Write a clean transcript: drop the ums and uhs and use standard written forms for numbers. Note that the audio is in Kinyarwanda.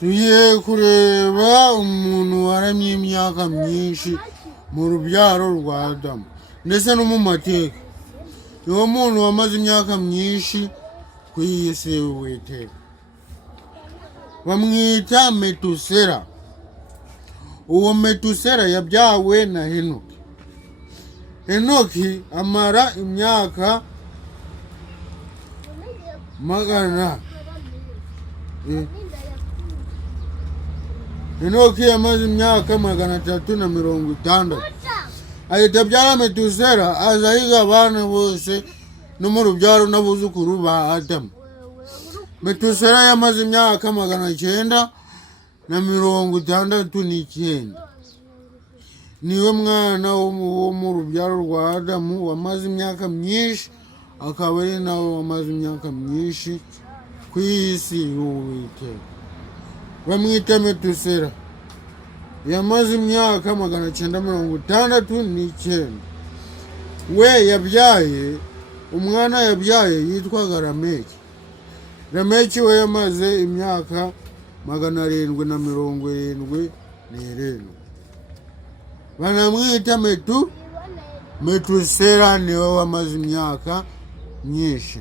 tugiye kureba umuntu waramye imyaka myinshi mu rubyaro rwa Adamu ndetse no mu mateka. Niwo muntu wamaze imyaka myinshi ku iyi si y'Uwiteka. Bamwita Metusela. Uwo Metusela yabyawe na Henoki. Henoki amara imyaka Henoki yamaze imyaka 360. Ahita abyara Metusela, aza yiga abana bose no mu rubyaro n'abuzukuru ba Adamu. Metusela yamaze imyaka 969. Niwe mwana wo mu rubyaro rwa Adamu wamaze imyaka myinshi, akaba ari nawe wamaze imyaka myinshi ku isi y'Uwiteka. Bamwita Metusela. Yamaze imyaka 969. We yabyaye umwana yitwaga Lameki. Lameki we yamaze imyaka 777. Banamwita Metusela, niwe wamaze imyaka myinshi.